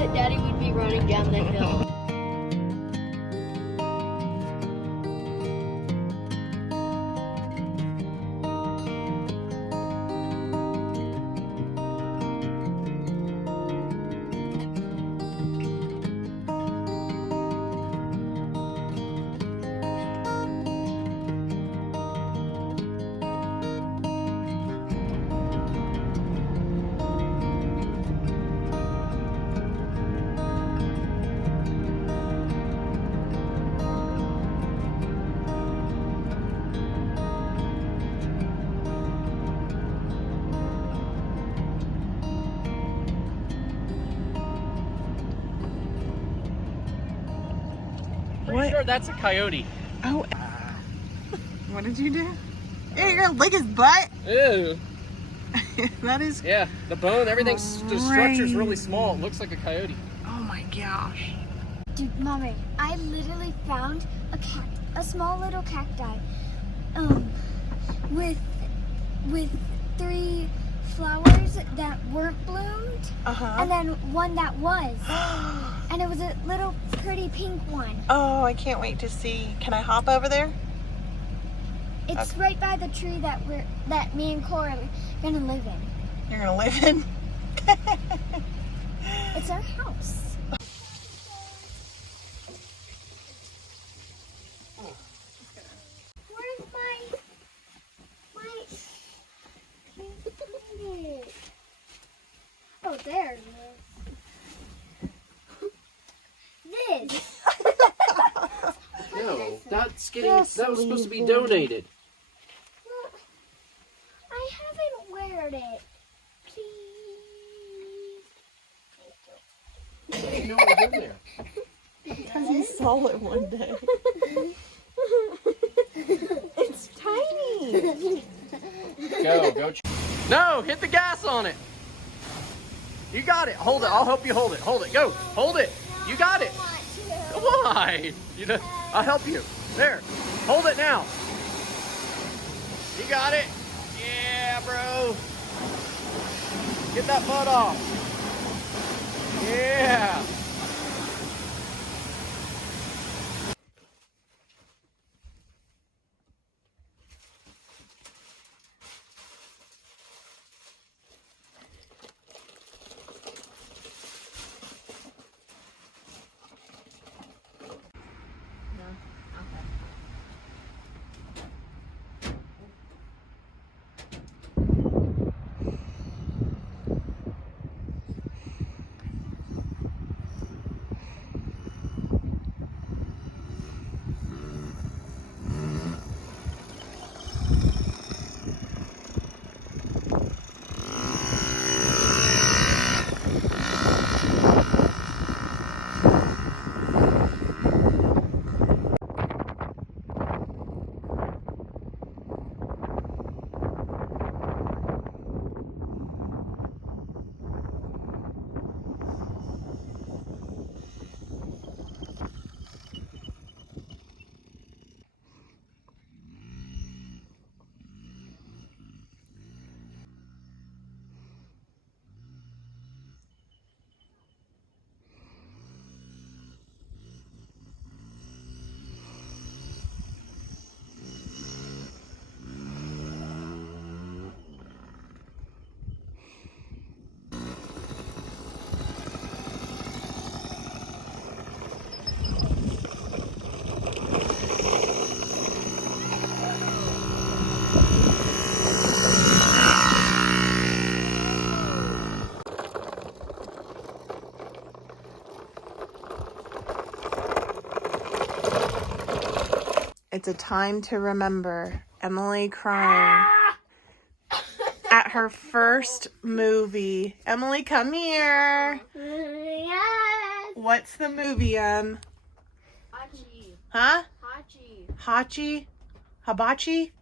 that Daddy would be running down the hill. Pretty sure that's a coyote. Oh. What did you do? Hey, you're gonna lick his butt? Ew. That is. Yeah, the bone, everything's, the structure's really small. It looks like a coyote. Oh my gosh. Dude, Mommy, I literally found a small little cacti, with 3 flowers that weren't bloomed, and then one that was, and it was a little pretty pink one. Oh, I can't wait to see. Can I hop over there? It's right by the tree that me and Cora are gonna live in. You're gonna live in? It's our house. Where's my oh, there it is. This. No, that's getting, that was supposed to be donated. Well, I haven't weared it. Please. You know what was in there. Because he saw it one day. It's tiny. Go. No, hit the gas on it. You got it. Hold it. I'll help you hold it. Hold it. Go. Hold it. You got it. Come on. You know, I'll help you. There. Hold it now. You got it. Yeah, bro. Get that butt off. Yeah. It's a time to remember Emily crying at her first movie. Emily, come here. Yes. What's the movie, Hachi. Huh? Hachi. Hachi? Hibachi?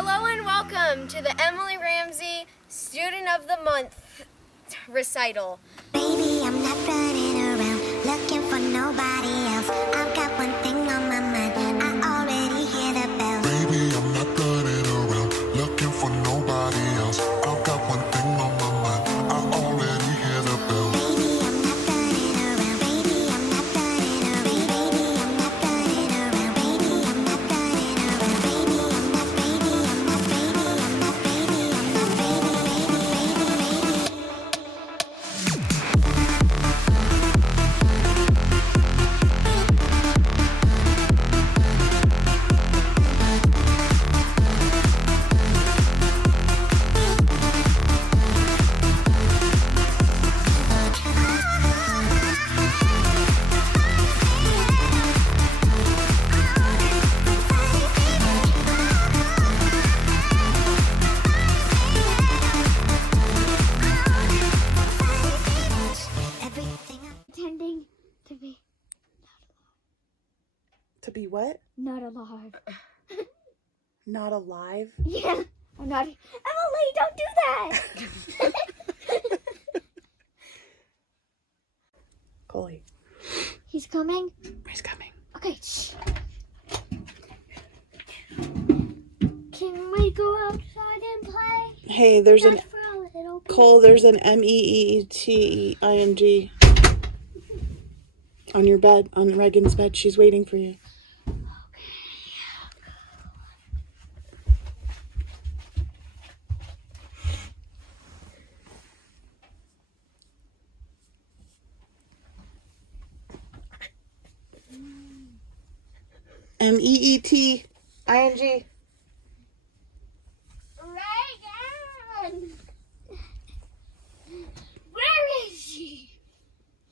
Hello and welcome to the Emily Ramsey Student of the Month recital. Baby, I'm not running around looking for nobody else. I've got one thing on my mind. I already hear the bell. Baby, I'm not running around looking for nobody else. I've got one thing on my mind. I already hear the bell. Baby, I'm not running around. Baby, I'm not running around. Baby, I'm not running around. Baby, I'm not running around. Baby, I'm not. Baby, I'm not. Baby, I'm not. Baby, I'm not. Everything I'm pretending to be To be what? not alive. Not alive? Yeah, I'm not. Emily, don't do that. Coley. He's coming. He's coming. Okay. Shh. Can we go outside and play? Hey, there's Just for a little bit. Cole, there's an MEETING on your bed, on Reagan's bed. She's waiting for you. MEETING. Reagan! Where is she?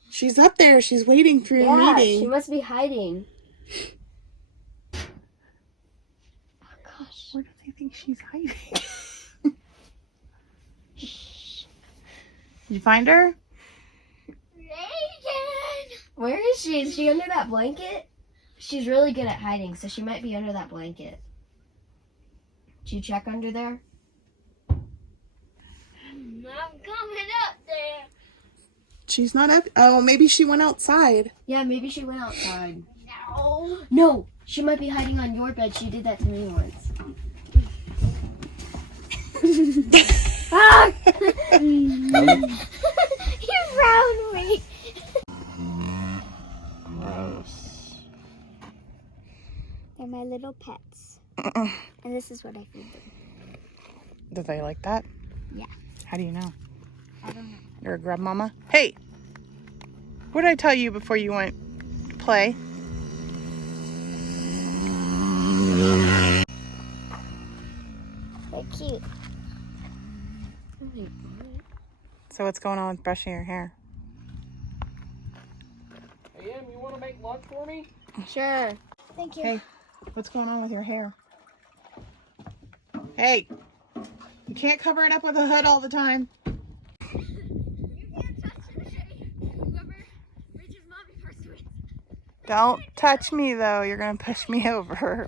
She's up there. She's waiting for your meeting. She must be hiding. Where do they think she's hiding? You find her? Reagan! Where is she? Is she under that blanket? She's really good at hiding, so she might be under that blanket. Did you check under there? I'm coming up there. She's not up. Oh, maybe she went outside. Yeah, maybe she went outside. No. No, she might be hiding on your bed. She did that to me once. Ah! You found me. Gross. They're my little pets. And this is what I feed them. Do they like that? Yeah. How do you know? I don't know. You're a grub mama? Hey! What did I tell you before you went to play? They're cute. So what's going on with brushing your hair? Hey, Em, you want to make lunch for me? Sure. Thank you. Hey, what's going on with your hair? Hey! You can't cover it up with a hood all the time. Don't touch me though, you're gonna push me over.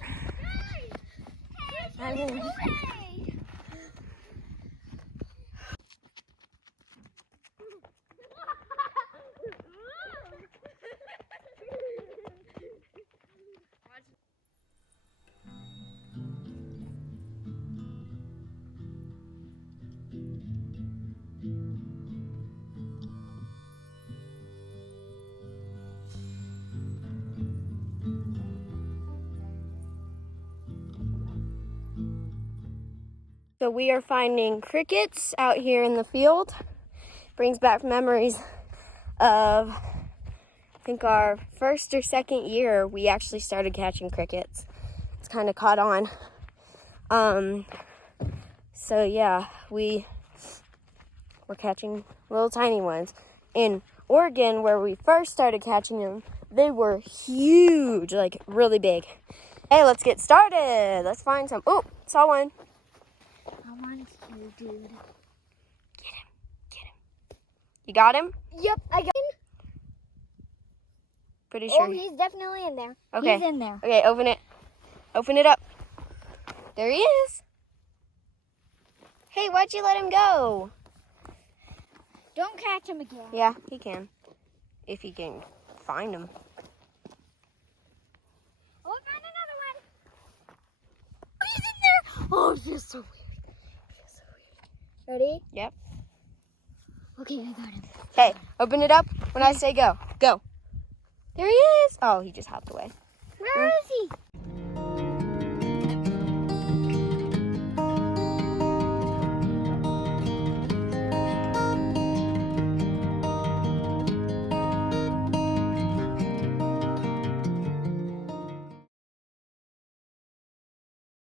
So we are finding crickets out here in the field. Brings back memories of, I think, our first or second year we actually started catching crickets. It's kind of caught on. So yeah, we're catching little tiny ones. In Oregon, where we first started catching them, they were huge, like really big. Hey, let's get started. Let's find some. Oh, saw one. I want you, dude. Get him. You got him? Yep, I got him. Pretty sure. Oh, he's definitely in there. Okay. He's in there. Okay, open it. Open it up. There he is. Hey, why'd you let him go? Don't catch him again. Yeah, he can. If you can find him. Oh, I found another one. Oh, he's in there. Oh, it feels so weird. It feels so weird. Ready? Yep. Okay, I got him. Okay, open it up when I say go. Go. There he is. Oh, he just hopped away. Where is he?